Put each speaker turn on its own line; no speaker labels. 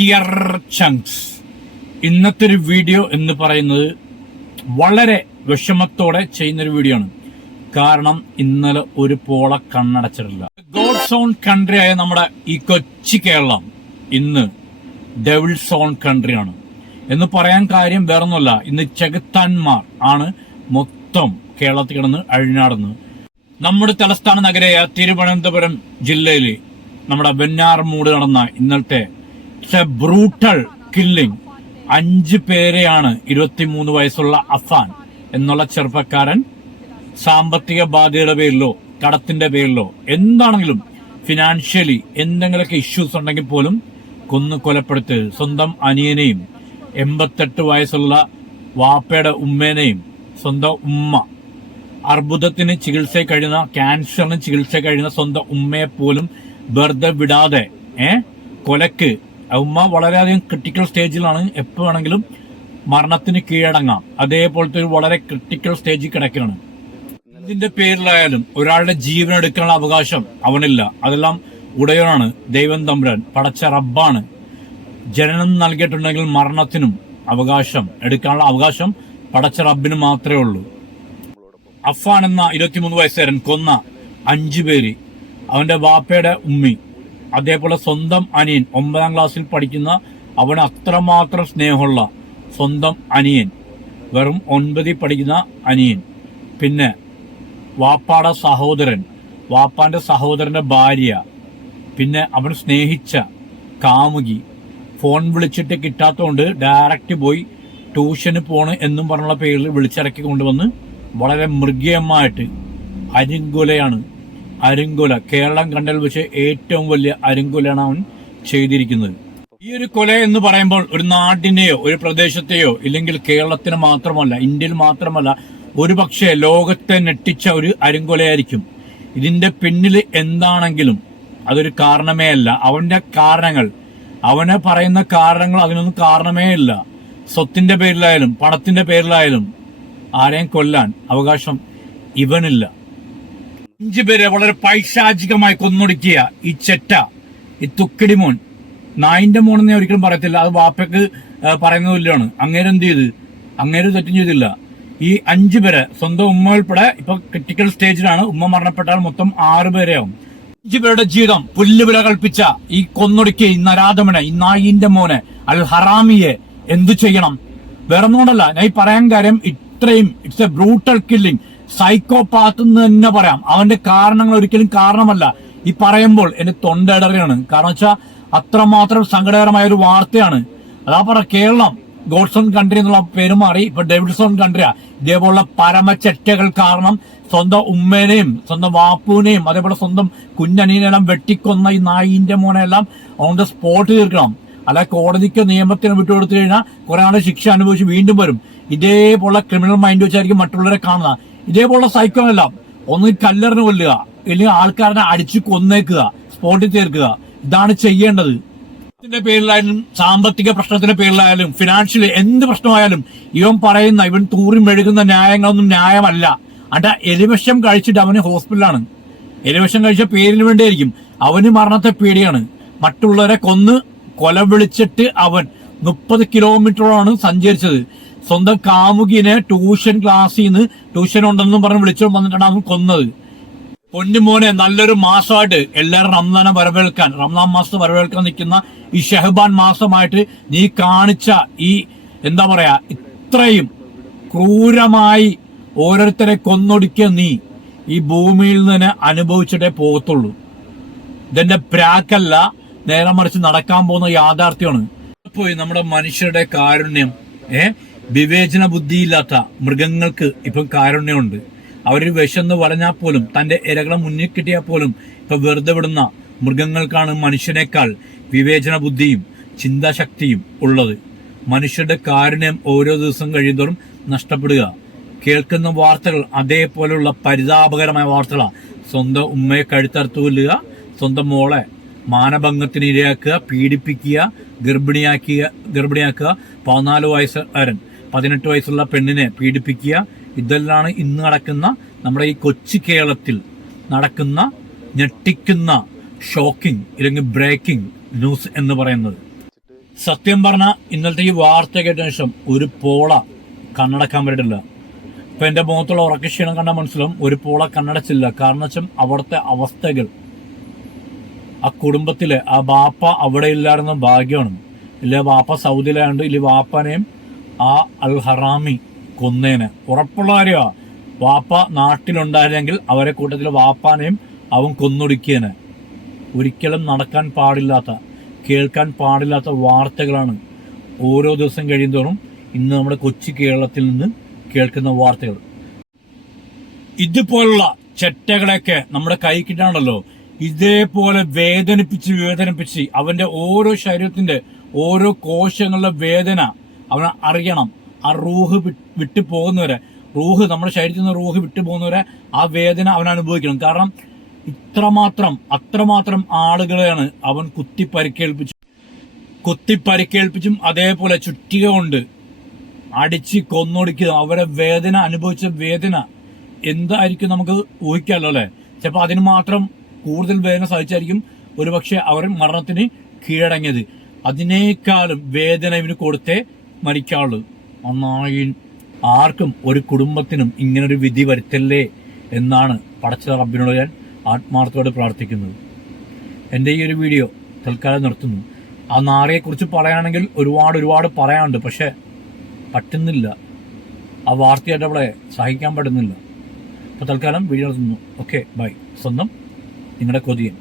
Dear ചങ്സ് ഇന്നത്തെ ഒരു video എന്ന് പറയുന്നത് വളരെ വിഷമത്തോടെ ചെയ്യുന്നൊരു വീഡിയോ ആണ്. കാരണം ഇന്നലെ ഒരു പോള കണ്ണടച്ചിട്ടില്ല. ഗോഡ് സോൺ കൺട്രി ആയ നമ്മുടെ ഈ കൊച്ചി കേരളം ഇന്ന് ഡെവിൾ സോൺ കൺട്രി ആണ്. എന്ന് പറയാൻ കാര്യം വേറൊന്നുമല്ല. ഇന്ന് ചെകുത്താന്മാർ ആണ് മൊത്തം കേരളത്തിൽ കിടന്ന് അഴിഞ്ഞാടുന്നത്. നമ്മുടെ തലസ്ഥാന നഗരമായ തിരുവനന്തപുരം ജില്ലയിൽ നമ്മുടെ വെഞ്ഞാറമൂട് നടന്ന ഇന്നലത്തെ ബ്രൂട്ടൽ കില്ലിംഗ് അഞ്ച് പേരെയാണ് ഇരുപത്തിമൂന്ന് വയസ്സുള്ള അഫാൻ എന്നുള്ള ചെറുപ്പക്കാരൻ സാമ്പത്തിക ബാധ്യതയുടെ പേരിലോ കടത്തിന്റെ പേരിലോ എന്താണെങ്കിലും ഫിനാൻഷ്യലി എന്തെങ്കിലുമൊക്കെ ഇഷ്യൂസ് ഉണ്ടെങ്കിൽ പോലും കൊന്നു കൊലപ്പെടുത്തി സ്വന്തം അനിയനെയും എൺപത്തെട്ട് വയസ്സുള്ള വാപ്പയുടെ ഉമ്മേനെയും സ്വന്തം ഉമ്മ അർബുദത്തിന് ചികിത്സ കഴിയുന്ന ക്യാൻസറിന് ചികിത്സ കഴിയുന്ന സ്വന്തം ഉമ്മയെ പോലും വെറുതെ വിടാതെ ഏ കൊലക്ക് ഉമ്മ വളരെയധികം ക്രിട്ടിക്കൽ സ്റ്റേജിലാണ് എപ്പോ വേണമെങ്കിലും മരണത്തിന് കീഴടങ്ങാം. അതേപോലത്തെ ഒരു വളരെ ക്രിട്ടിക്കൽ സ്റ്റേജിൽ കിടക്കുകയാണ്. ഇതിന്റെ പേരിലായാലും ഒരാളുടെ ജീവൻ എടുക്കാനുള്ള അവകാശം അവനില്ല. അതെല്ലാം ഉടയനാണ് ദൈവം തമ്പുരാൻ. പടച്ച റബ്ബാണ്. ജനനം നൽകിയിട്ടുണ്ടെങ്കിൽ മരണത്തിനും അവകാശം എടുക്കാനുള്ള അവകാശം പടച്ച റബ്ബിന് മാത്രമേ ഉള്ളൂ. അഫാൻ എന്ന ഇരുപത്തിമൂന്ന് വയസ്സുകാരൻ കൊന്ന അഞ്ചു പേര് അവന്റെ വാപ്പയുടെ ഉമ്മി അതേപോലെ സ്വന്തം അനിയൻ ഒമ്പതാം ക്ലാസ്സിൽ പഠിക്കുന്ന അവന് അത്രമാത്രം സ്നേഹമുള്ള സ്വന്തം അനിയൻ വെറും ഒൻപതിൽ പഠിക്കുന്ന അനിയൻ. പിന്നെ വാപ്പാടെ സഹോദരൻ വാപ്പാന്റെ സഹോദരന്റെ ഭാര്യ പിന്നെ അവൻ സ്നേഹിച്ച കാമുകി. ഫോൺ വിളിച്ചിട്ട് കിട്ടാത്തതുകൊണ്ട് ഡയറക്റ്റ് പോയി ട്യൂഷന് പോണ് എന്നും പറഞ്ഞുള്ള പേരിൽ വിളിച്ചിറക്കി കൊണ്ടുവന്ന് വളരെ മൃഗീയമായിട്ട് അരിങ്കൊലയാണ് അരിങ്കൊല കേരളം കണ്ടൽ വെച്ച് ഏറ്റവും വലിയ അരിങ്കൊലയാണ് അവൻ ചെയ്തിരിക്കുന്നത്. ഈ ഒരു കൊല എന്ന് പറയുമ്പോൾ ഒരു നാടിനെയോ ഒരു പ്രദേശത്തെയോ ഇല്ലെങ്കിൽ കേരളത്തിന് മാത്രമല്ല ഇന്ത്യയിൽ മാത്രമല്ല ഒരു പക്ഷേ ലോകത്തെ ഞെട്ടിച്ച ഒരു അരിങ്കൊലയായിരിക്കും ഇതിന്റെ പിന്നിൽ എന്താണെങ്കിലും അതൊരു കാരണമേ അല്ല. അവന്റെ കാരണങ്ങൾ അവനെ പറയുന്ന കാരണങ്ങൾ അതിനൊന്നും കാരണമേ ഇല്ല. സ്വത്തിന്റെ പേരിലായാലും പണത്തിന്റെ പേരിലായാലും ആരെയും കൊല്ലാൻ അവകാശം ഇവനില്ല. അഞ്ചു പേരെ വളരെ പൈശാചികമായി കൊന്നൊടുക്കിയ ഈ ചെറ്റ ഈ തുക്കിടി മോൻ. നായിന്റെ മോണെന്ന് ഞാൻ ഒരിക്കലും പറയത്തില്ല. അത് വാപ്പയ്ക്ക് പറയുന്നത് തുല്യമാണ് അങ്ങേര് എന്ത് ചെയ്ത്? അങ്ങേര് തെറ്റും ചെയ്തില്ല. ഈ അഞ്ചു പേരെ സ്വന്തം ഉമ്മ ഉൾപ്പെടെ ഇപ്പൊ ക്രിട്ടിക്കൽ സ്റ്റേജിലാണ് ഉമ്മ മരണപ്പെട്ടാൽ മൊത്തം ആറ് പേരെയാവും. അഞ്ചു പേരുടെ ജീവിതം പുല്ലുവില കൽപ്പിച്ച ഈ കൊന്നൊടുക്കിയ ഈ നരാധമനെ ഈ നായിന്റെ മോനെ അൽ ഹറാമിയെ എന്തു ചെയ്യണം? വേറെ ഒന്നുകൊണ്ടല്ല ഞാൻ ഈ പറയാൻ കാര്യം ഇത്രയും it's a brutal killing psychopath എന്ന് തന്നെ പറയാം. അവന്റെ കാരണങ്ങൾ ഒരിക്കലും കാരണമല്ല. ഈ പറയുമ്പോൾ എന്റെ തൊണ്ടയിടറിയാണ് കാരണം വെച്ചാൽ അത്രമാത്രം സങ്കടകരമായ ഒരു വാർത്തയാണ്. അതാ പറ കേരളം ഗോഡ്സോൺ കൺട്രി എന്നുള്ള പേര് മാറി ഇപ്പൊ ഡെവിഡ്സോൺ കൺട്രിയാ ഇതേപോലുള്ള പരമചെറ്റകൾ കാരണം സ്വന്തം ഉമ്മേനെയും സ്വന്തം വാപ്പുവിനെയും അതേപോലെ സ്വന്തം കുഞ്ഞനീനെല്ലാം വെട്ടിക്കൊന്ന ഈ നായിന്റെ മോനെല്ലാം ഓൺ ദ സ്പോട്ട് തീർക്കണം. അല്ല കോടതിക്ക് നിയമത്തിന് വിട്ടുകൊടുത്തു കഴിഞ്ഞാൽ കുറെ ആളെ ശിക്ഷ അനുഭവിച്ച് വീണ്ടും വരും. ഇതേപോലെ ക്രിമിനൽ മൈൻഡ് വെച്ചായിരിക്കും മറ്റുള്ളവരെ കാണുക ഇതേപോലെ സൈക്കോ എല്ലാം. ഒന്ന് കല്ലെറിഞ്ഞ് കൊല്ലുക ഇല്ലെങ്കിൽ ആൾക്കാരനെ അടിച്ചു കൊന്നേക്കുക സ്പോട്ടിൽ ചേർക്കുക. ഇതാണ് ചെയ്യേണ്ടത്. ത്തിന്റെ പേരിലായാലും സാമ്പത്തിക പ്രശ്നത്തിന്റെ പേരിലായാലും ഫിനാൻഷ്യലി എന്ത് പ്രശ്നമായാലും ഇവൻ പറയുന്ന ഇവൻ തൂറി മെഴുകുന്ന ന്യായങ്ങളൊന്നും ന്യായമല്ല. അണ്ട എലിവിഷം കഴിച്ചിട്ട് അവന് ഹോസ്പിറ്റലാണ് എലിവിഷം കഴിച്ച പേരിന് വേണ്ടിയായിരിക്കും. അവന് മരണത്തെ പേടിയാണ്. മറ്റുള്ളവരെ കൊന്ന് കൊല വിളിച്ചിട്ട് അവൻ മുപ്പത് കിലോമീറ്ററോളാണ് സഞ്ചരിച്ചത്. സ്വന്തം കാമുകിനെ ട്യൂഷൻ ക്ലാസ്സിൽ നിന്ന് ട്യൂഷൻ ഉണ്ടെന്നും പറഞ്ഞ് വിളിച്ചോണ്ട് വന്നിട്ടാണ് അവൻ കൊന്നത്. പൊന്നുമോനെ നല്ലൊരു മാസമായിട്ട് എല്ലാവരും റംസാനെ വരവേൽക്കാൻ റംസാൻ മാസത്തെ വരവേൽക്കാൻ നിൽക്കുന്ന ഈ ഷെഹബാൻ മാസമായിട്ട് നീ കാണിച്ച ഈ എന്താ പറയാ ഇത്രയും ക്രൂരമായി ഓരോരുത്തരെ കൊന്നൊടുക്കിയ നീ ഈ ഭൂമിയിൽ നിന്ന് അനുഭവിച്ചിട്ടേ പോകത്തുള്ളൂ. ഇതെന്റെ പ്രാക്കല്ല നേരെ മറിച്ച് നടക്കാൻ പോകുന്ന യാഥാർത്ഥ്യമാണ്. പോയി നമ്മുടെ മനുഷ്യരുടെ കാരുണ്യം ഏ? വിവേചന ബുദ്ധിയില്ലാത്ത മൃഗങ്ങൾക്ക് ഇപ്പം കാരുണ്യമുണ്ട്. അവർ വിശന്ന് വളഞ്ഞാൽ പോലും തന്റെ ഇരകളെ മുന്നിൽ കിട്ടിയാൽ പോലും ഇപ്പൊ വെറുതെ വിടുന്ന മൃഗങ്ങൾക്കാണ് മനുഷ്യനേക്കാൾ വിവേചന ബുദ്ധിയും ചിന്താശക്തിയും ഉള്ളത്. മനുഷ്യരുടെ കാരുണ്യം ഓരോ ദിവസം കഴിയുന്തോറും നഷ്ടപ്പെടുക. കേൾക്കുന്ന വാർത്തകൾ അതേപോലെയുള്ള പരിതാപകരമായ വാർത്തകളാണ് സ്വന്തം ഉമ്മയെ കഴുത്തറുത്തു കൊല്ലുക സ്വന്തം മോളെ മാനഭംഗത്തിന് ഇരയാക്കുക പീഡിപ്പിക്കുക ഗർഭിണിയാക്കുക ഗർഭിണിയാക്കുക പതിനാല് വയസ്സുകാരൻ പതിനെട്ട് വയസ്സുള്ള പെണ്ണിനെ പീഡിപ്പിക്കുക. ഇതെല്ലാം ഇന്ന് നടക്കുന്ന നമ്മുടെ ഈ കൊച്ചു കേരളത്തിൽ നടക്കുന്ന ഞെട്ടിക്കുന്ന ഷോക്കിംഗ് ഇല്ലെങ്കിൽ ബ്രേക്കിംഗ് ന്യൂസ് എന്ന് പറയുന്നത്. സത്യം പറഞ്ഞ ഇന്നലത്തെ ഈ വാർത്ത കേട്ട ശേഷം ഒരു പോള കണ്ണടക്കാൻ പറ്റില്ല. ഇപ്പൊ എന്റെ മുഖത്തുള്ള ഉറക്കക്ഷീണം കണ്ട മനസ്സിലും ഒരു പോള കണ്ണടച്ചില്ല. കാരണം വെച്ചാൽ അവിടുത്തെ അവസ്ഥകൾ ആ കുടുംബത്തിലെ ആ ബാപ്പ അവിടെ ഇല്ലായിരുന്ന ഭാഗ്യമാണ്. ഇല്ല ബാപ്പ സൗദിയിലായോണ്ട് ഇല്ല വാപ്പാനെയും ആ അൽ ഹറാമി കൊന്നേന്. ഉറപ്പുള്ള കാര്യമാ. വാപ്പ നാട്ടിലുണ്ടായിരുന്നെങ്കിൽ അവരെ കൂട്ടത്തിൽ വാപ്പാനെയും അവൻ കൊന്നൊടുക്കിയേന്. ഒരിക്കലും നടക്കാൻ പാടില്ലാത്ത കേൾക്കാൻ പാടില്ലാത്ത വാർത്തകളാണ് ഓരോ ദിവസം കഴിയുന്തോറും ഇന്ന് നമ്മുടെ കൊച്ചു കേരളത്തിൽ നിന്ന് കേൾക്കുന്ന വാർത്തകൾ. ഇതുപോലുള്ള ചെറ്റകളൊക്കെ നമ്മുടെ കൈ കിട്ടാണല്ലോ ഇതേപോലെ വേദനിപ്പിച്ച് വേദനിപ്പിച്ച് അവന്റെ ഓരോ ശരീരത്തിന്റെ ഓരോ കോശങ്ങളുടെ വേദന അവന് അറിയണം. ആ റൂഹ് വിട്ടു പോകുന്നവരെ റൂഹ് നമ്മുടെ ശരീരത്തിൽ നിന്ന് റൂഹ് വിട്ടു പോകുന്നവരെ ആ വേദന അവൻ അനുഭവിക്കണം. കാരണം ഇത്രമാത്രം അത്രമാത്രം ആളുകളെയാണ് അവൻ കുത്തി പരിക്കേൽപ്പിച്ചു കുത്തി പരിക്കേൽപ്പിച്ചും അതേപോലെ ചുറ്റിക കൊണ്ട് അടിച്ച് കൊന്നൊടുക്കുക. അവരെ വേദന അനുഭവിച്ച വേദന എന്തായിരിക്കും നമുക്ക് ഊഹിക്കാമല്ലോ അല്ലേ? ചിലപ്പോൾ അതിന് മാത്രം കൂടുതൽ വേദന സഹിച്ചായിരിക്കും ഒരുപക്ഷെ അവർ മരണത്തിന് കീഴടങ്ങിയത്. അതിനേക്കാളും വേദന ഇവന് കൊടുത്തേ മരിക്കാവുള്ളൂ നന്നായി ആർക്കും ഒരു കുടുംബത്തിനും ഇങ്ങനൊരു വിധി വരുത്തല്ലേ എന്നാണ് പടച്ച റബ്ബിനോട് ഞാൻ ആത്മാർത്ഥത്തോടെ പ്രാർത്ഥിക്കുന്നത്. എന്റെ ഈ ഒരു വീഡിയോ തൽക്കാലം നിർത്തുന്നു. ആ നാറിയെക്കുറിച്ച് പറയുകയാണെങ്കിൽ ഒരുപാട് ഒരുപാട് പറയാനുണ്ട് പക്ഷേ പറ്റുന്നില്ല. ആ വാർത്തയായിട്ട് അവിടെ സഹിക്കാൻ പറ്റുന്നില്ല. അപ്പോൾ തൽക്കാലം വീഡിയോ നിർത്തുന്നു. Okay bye. സ്വന്തം നിങ്ങളുടെ കൊതിയൻ.